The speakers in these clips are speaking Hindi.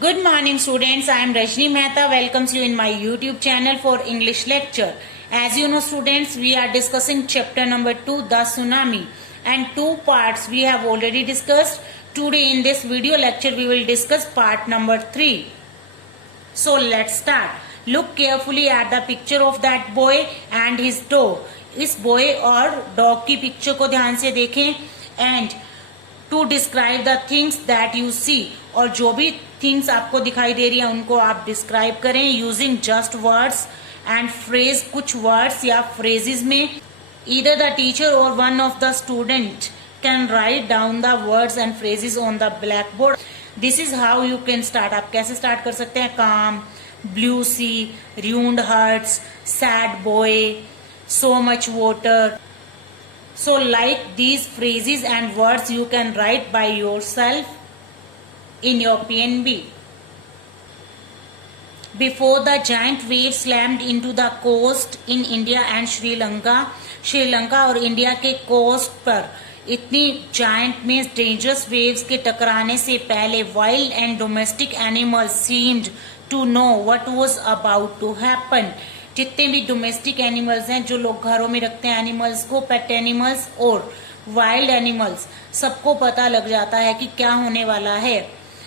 Good morning students, I am Rajni Mehta welcomes you in my YouTube channel for English lecture. As you know students, we are discussing chapter number 2, the tsunami, and two parts we have already discussed. Today in this video lecture we will discuss part number 3. So let's start. Look carefully at the picture of that boy and his dog. इस boy और dog की picture को ध्यान से देखें and to describe the things that you see, और जो भी थिंग्स आपको दिखाई दे रही है उनको आप डिस्क्राइब करें using just words and phrase. कुछ वर्ड्स या फ्रेजेस में ईदर द टीचर और one of the student can write down the words and phrases on the black board. This is how you can start. आप कैसे स्टार्ट कर सकते हैं? Calm, blue sea, ruined hearts, sad boy, so much water. So like these phrases and words you can write by yourself in your PNB. Before the giant waves slammed into the coast in India and Sri Lanka, Sri Lanka और इंडिया के कोस्ट पर इतनी जायंट में डेंजरस वेव्स के टकराने से पहले wild and domestic animals seemed to know what was about to happen. जितने भी डोमेस्टिक एनिमल्स हैं, जो लोग घरों में रखते हैं एनिमल्स को, पेट एनिमल्स और वाइल्ड एनिमल्स, सबको पता लग जाता है कि क्या होने वाला है.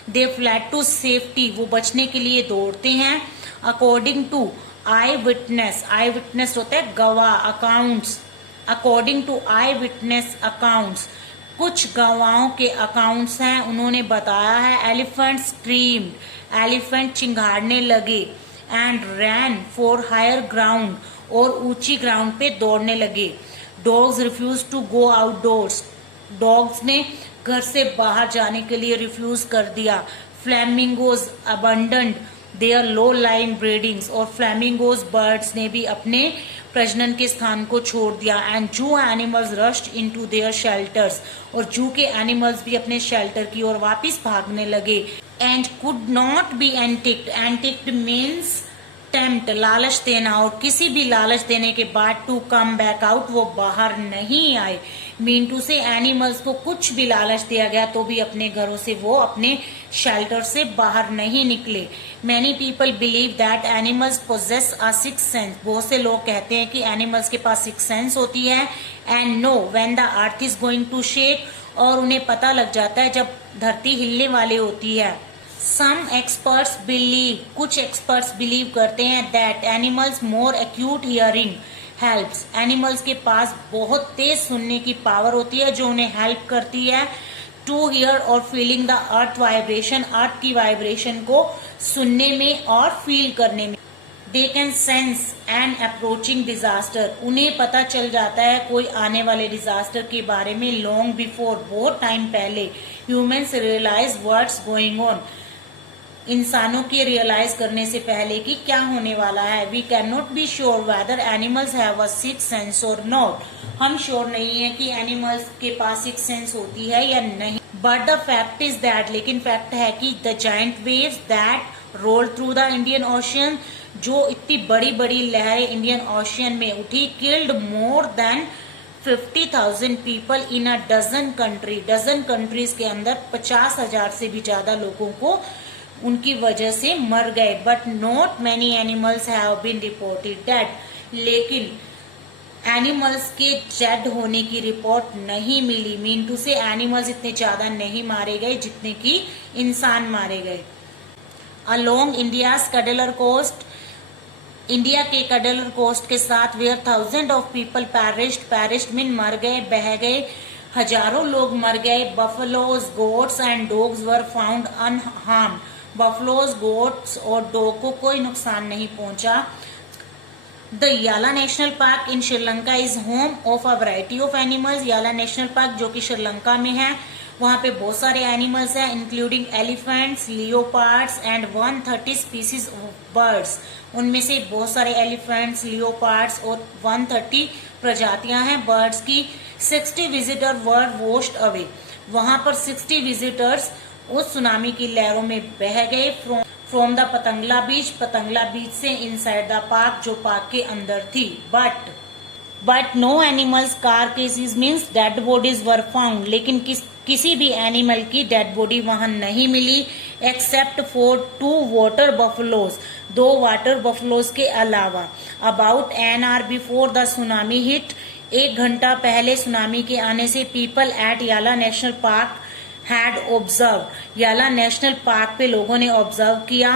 दे फ्लैड टू सेफ्टी, वो बचने के लिए दौड़ते हैं. According to eye witness, eye witness होता है गवाह, accounts. According to eye witness accounts, कुछ गवाहों के अकाउंट्स हैं, उन्होंने बताया है. एलिफेंट स्क्रीम्ड, एलिफेंट चिंघाड़ने लगे. And ran for higher ground, और ऊंची ग्राउंड पे दौड़ने लगे. Dogs refuse to go outdoors, dogs ने घर से बाहर जाने के लिए रिफ्यूज कर दिया. Flamingos abundant there low line breedings, और फ्लैमिंगोज बर्ड्स ने भी अपने प्रजनन के स्थान को छोड़ दिया. एंड जू animals rushed into their shelters, और जू के एनिमल्स भी अपने शेल्टर की ओर वापस भागने लगे. And could not be enticed, enticed means tempt, लालच देना, और किसी भी लालच देने के बाद टू कम बैक आउट, वो बाहर नहीं आए. मीन टू से एनिमल्स को कुछ भी लालच दिया गया तो भी अपने घरों से वो अपने शेल्टर से बाहर नहीं निकले. Many people believe that animals possess a six sense, बहुत से लोग कहते हैं कि एनिमल्स के पास सिक्स सेंस होती है. And know when the earth is going to shake, और उन्हें पता लग जाता है जब धरती हिलने वाली होती है. सम एक्सपर्ट्स बिलीव, कुछ एक्सपर्ट्स बिलीव करते हैं that animals more acute hearing helps, animals के पास बहुत तेज सुनने की पावर होती है जो उन्हें हेल्प करती है टू हियर और फीलिंग द अर्थ वाइब्रेशन, अर्थ की वाइब्रेशन को सुनने में और फील करने में. They can sense an approaching disaster, उन्हें पता चल जाता है कोई आने वाले डिजास्टर के बारे में लॉन्ग बिफोर, बहुत टाइम पहले. Humans realise what's going on, इंसानों के रियलाइज करने से पहले कि क्या होने वाला है. We can not be sure whether animals have a six sense और नॉट, हम श्योर नहीं है कि एनिमल्स के पास सिक्स सेंस होती है या नहीं. But the fact is that, लेकिन फैक्ट है कि the giant waves that roll through the Indian Ocean, जो इतनी बड़ी बड़ी लहरें इंडियन ओशियन में उठी, killed more than 50,000 people in a dozen country, dozen countries के अंदर 50,000 से भी ज्यादा लोगों को उनकी वजह से मर गए. But not many animals have been reported dead, लेकिन एनिमल्स के डेड होने की रिपोर्ट नहीं मिली. मीन टू से एनिमल्स इतने ज्यादा नहीं मारे गए जितने कि इंसान मारे गए. Along India's Cuddalore coast, India के कडलर कोस्ट के साथ where thousand of people perished mean मर गए, बह गए, हजारों लोग मर गए. Buffaloes, goats and dogs were found unharmed, buffaloes, goats और डॉग को कोई नुकसान नहीं पहुंचा. The Yala national Park in Sri Lanka is home of a variety of animals, Yala national Park जो कि श्रीलंका में है, वहां पे बहुत सारे एनिमल्स हैं including elephants, leopards and 130 species of birds. उनमें से बहुत सारे एलिफेंट्स, लियोपार्ड्स और 130 प्रजातियां हैं बर्ड्स की. 60 विजिटर वर वॉश्ड अवे, वहां पर 60 विजिटर्स उस सुनामी की लहरों में बह गए. From the Patanangala beach, Patanangala beach से इनसाइड द पार्क, जो पार्क के अंदर थी. But no animals carcasses means dead bodies were found, लेकिन किसी भी एनिमल की डेड बॉडी वहां नहीं मिली. Except for 2 water buffaloes, 2 water buffaloes के अलावा। About an hour before the tsunami hit, 1 घंटा पहले सुनामी के आने से people at Yala national park had observe, Yala national park पे लोगों ने ऑब्जर्व किया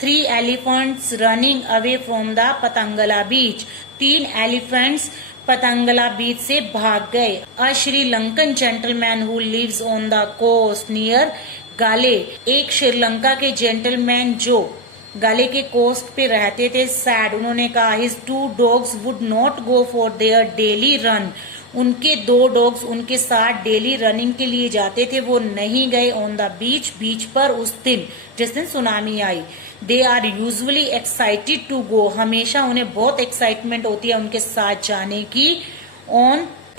3 elephants running away from the Patanangala beach, 3 elephants Patanangala beach से भाग गए। A Sri Lankan gentleman who lives on the coast near Galle, एक श्रीलंका के जेंटलमैन जो गाले के कोस्ट पे रहते थे, सैड, उन्होंने कहा his 2 dogs would not go for their daily run, उनके 2 डॉग्स उनके साथ डेली रनिंग के लिए जाते थे, वो नहीं गए ऑन द बीच, बीच पर उस दिन जिस दिन सुनामी आई। They are usually excited to go, हमेशा उन्हें बहुत एक्साइटमेंट होती है उनके साथ जाने की।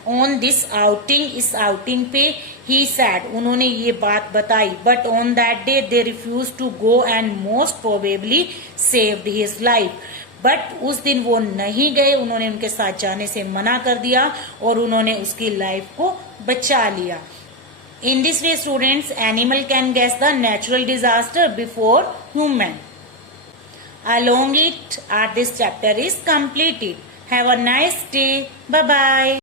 ऑन दिस आउटिंग, इस आउटिंग पे ही सैड, उन्होंने ये बात बताई, but on that day they refuse to go and most probably saved his life, but उस दिन वो नहीं गए, उन्होंने उनके साथ जाने से मना कर दिया और उन्होंने उसकी लाइफ को बचा लिया। In this way, students, animal can guess the natural disaster before human. Along it, this chapter is completed. Have a nice day. Bye bye.